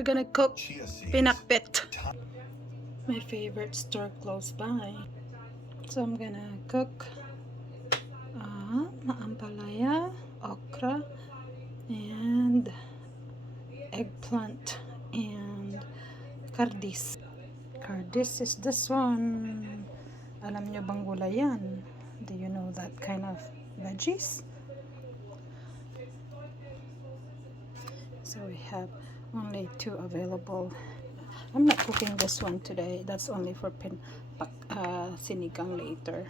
we're gonna cook pinakbet. My favorite store close by. So I'm gonna cook maampalaya, okra, and eggplant, and kardis. Kardis is this one. Alam nyo bang gulay yan? Do you know that kind of veggies? So we have only 2 available. I'm not cooking this one today. That's only for sinigang later.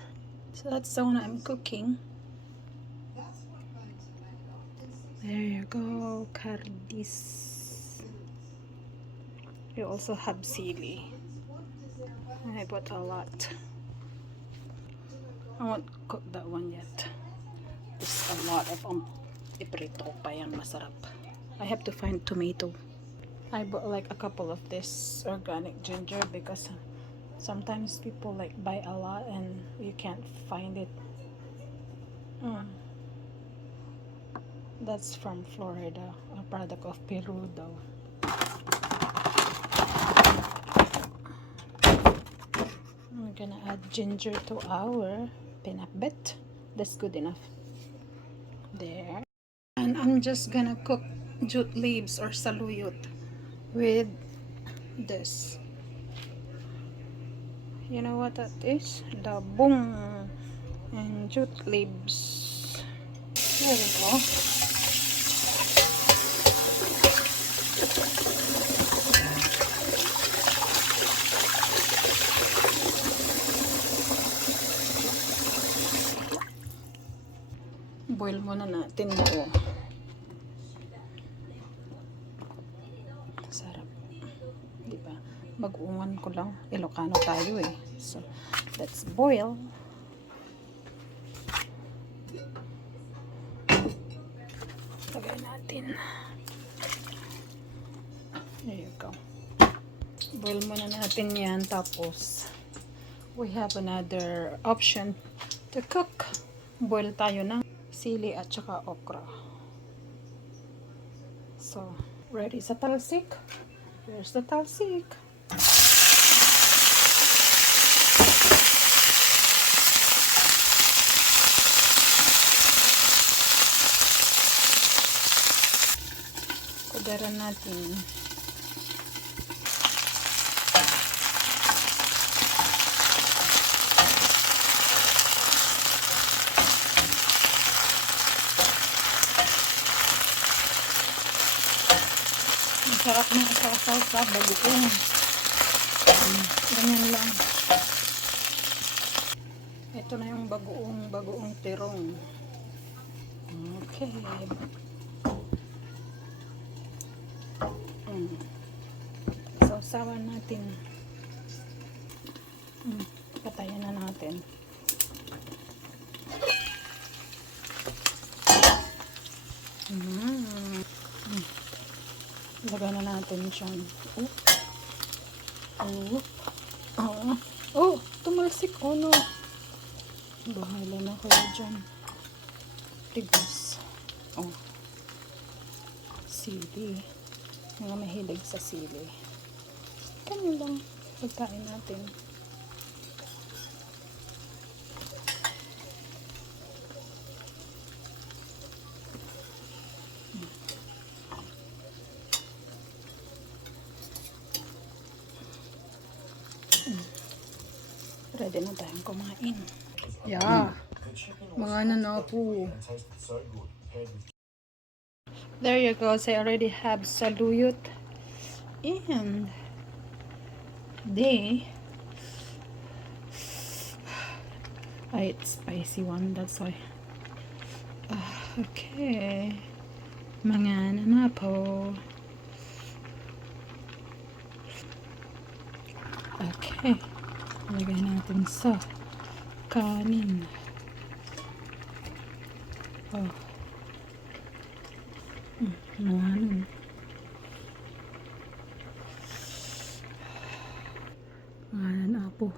So that's the one I'm cooking. There you go, kardis. You also have sili. I bought a lot. I won't cook that one yet. There's a lot of iprito pa yan, masarap. I have to find tomato. I bought like a couple of this organic ginger because sometimes people like buy a lot and you can't find it. That's from Florida, a product of Peru though. We're gonna add ginger to our pinakbet. That's good enough. There. And I'm just gonna cook jute leaves or saluyot with this. You know what that is? Labong and jute leaves. There we go. Boil muna natin buo. Sarap. Diba? Mag-ungan ko lang. Ilocano tayo eh. So, let's boil. Lagay natin. There you go. Boil muna natin yan. Tapos, we have another option to cook. Boil tayo ng sili at saka okra. So, ready sa talsik. Here's the talsik. Kudaran natin. Sarap na sa bagoong. Ganyan lang. Ito na yung bagoong terong. Okay. Sausawan natin. Patayin na natin. Lagay na natin dyan. Tumalsik. Oh no. Bahala na kayo dyan. Tigas. Sili. Mga mahilig sa sili. Ganyan lang. Pagkain natin. Ready na tayong kumain. Yeah. Mga na po. There you go. So I already have saluyot. And it's spicy one. That's why. Okay. Mga na po. Okay. Lagay natin sa kanin. Nawanan. Apo.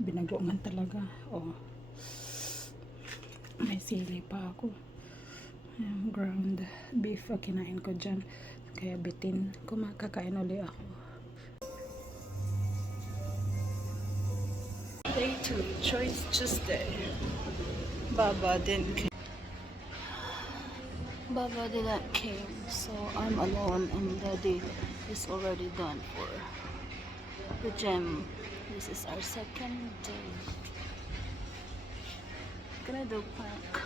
Binagoongan talaga. May sili pa ako. Ground beef kinain ko dyan. Kaya bitin, kumakakain uli ako. Day 2, Choice Tuesday. Baba didn't came, so I'm alone and Daddy is already done for the gym. This is our second day. Gonna do plank.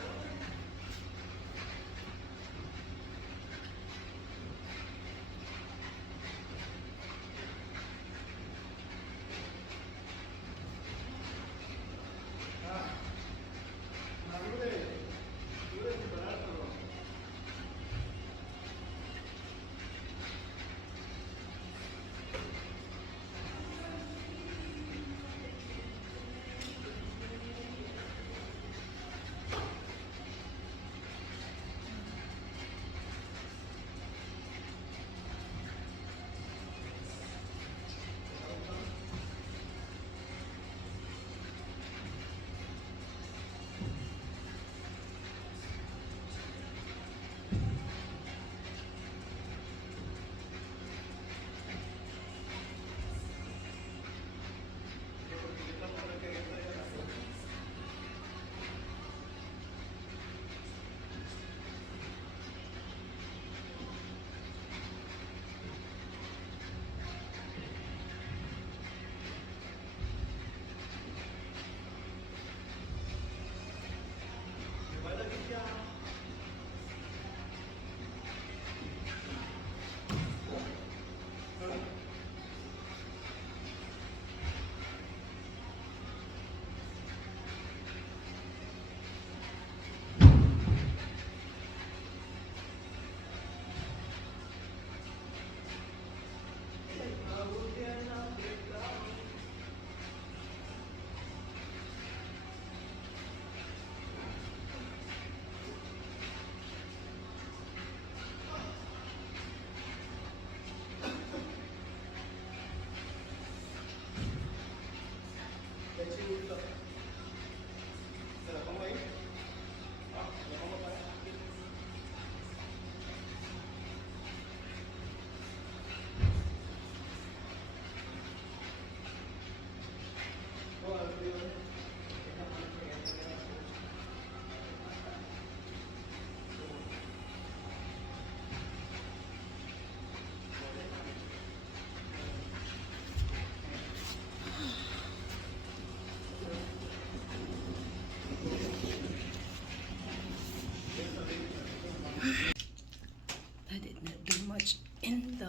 I did not do much in the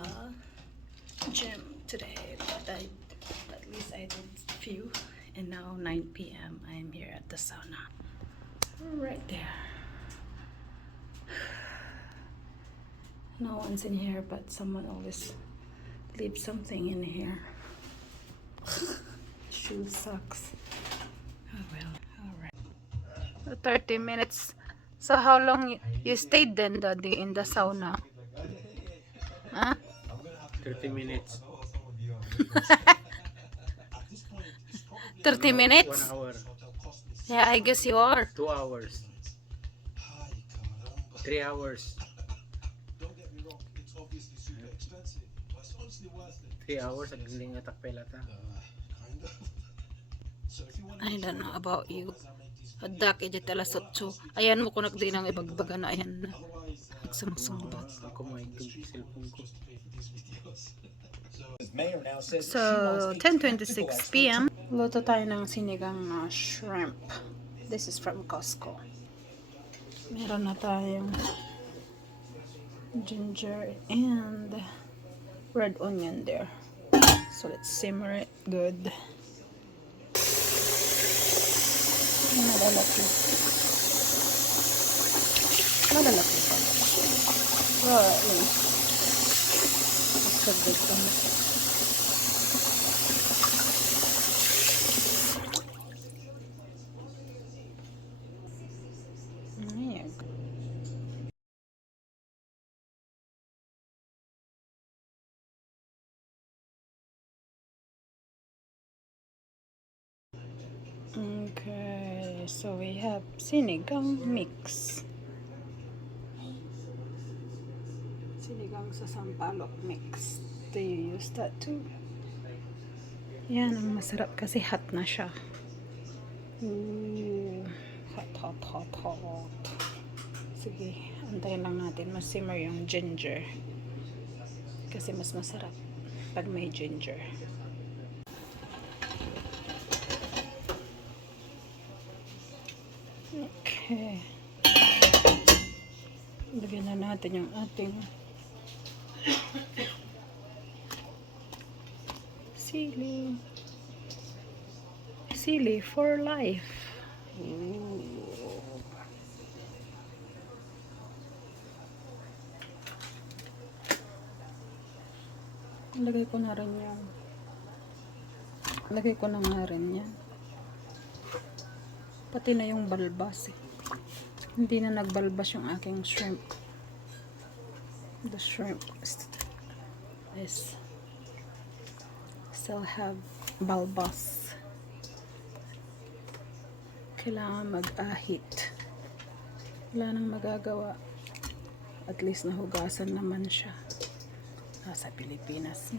gym today, but at least I did a few. And now 9 p.m. I'm here at the sauna. Right there. No one's in here, but someone always leaves something in here. Shoe socks. Oh well, alright. 30 minutes. So how long you stayed then, Daddy, in the sauna? Huh? 30 minutes. 30 1 minutes? hour. Yeah, I guess you are. 2 hours. 3 hours. 3 hours ang galing nga takpelata. I don't know about you. Hadak iti talasotso. Ayan mo ko nagdi ng ibagbaga na ayan na. Sumbat. Ako may cellphone ko. So, 10:26 p.m. Luto tayo ng sinigang na shrimp. This is from Costco. Meron na tayong ginger and red onion there. So, let's simmer it good. Malalaki. Malalaki pa. Right. Sagdag pa na. Ayan. Okay, so we have sinigang mix. Sinigang sa sampalok mix. Do you use that too? Yan, ang masarap kasi hot na siya. Ooh, hot, hot, hot, hot. Sige, antayin lang natin mas-simmer yung ginger. Kasi mas masarap pag may ginger. Okay. Lagyan na natin yung ating sili. Sili for life. Ooh. Lagay ko na rin yan. Lagay ko na nga rin yan. Pati na yung balbas eh. Hindi na nagbalbas yung aking shrimp. The shrimp is still have balbas. Kailangan mag-ahit. Wala nang magagawa. At least nahugasan naman siya. Sa Pilipinas.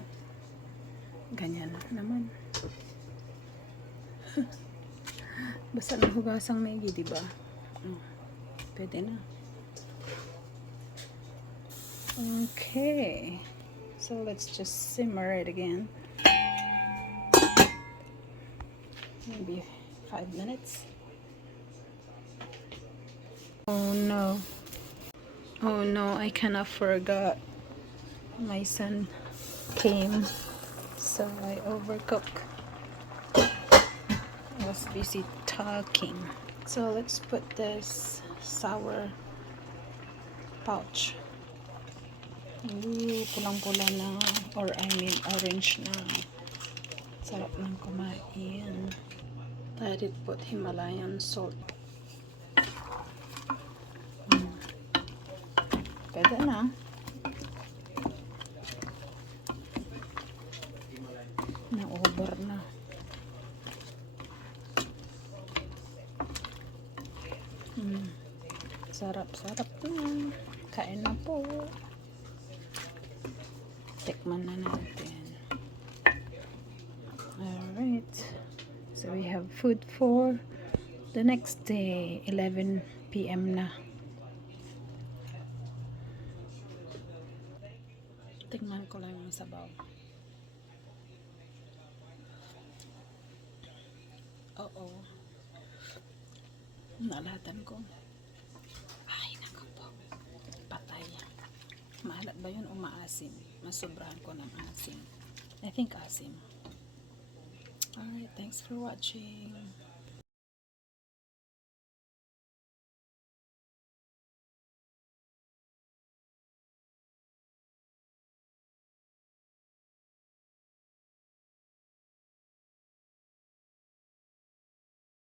Ganyan naman. Basta nahugasang maigi, diba? Pwede na. Okay. So let's just simmer it again. Maybe 5 minutes. Oh no. Oh no, I cannot forget. My son came, so I overcooked. I was busy talking. So let's put this sour pouch. Ooh, pulang-pula na, or I mean orange na. Sarap ng kumain. I did put Himalayan salt. Pwede na. Na-over na. Sarap-sarap na. Kain na po. Tikman na natin. Alright. So we have food for the next day. 11 p.m. na. Tingnan ko lang yung sabaw. Oo. Nalatan ko. Ay, naku po. Patay. Maalat ba yun o maasim? Masobrahan ko ng asim. I think asim. Alright, thanks for watching.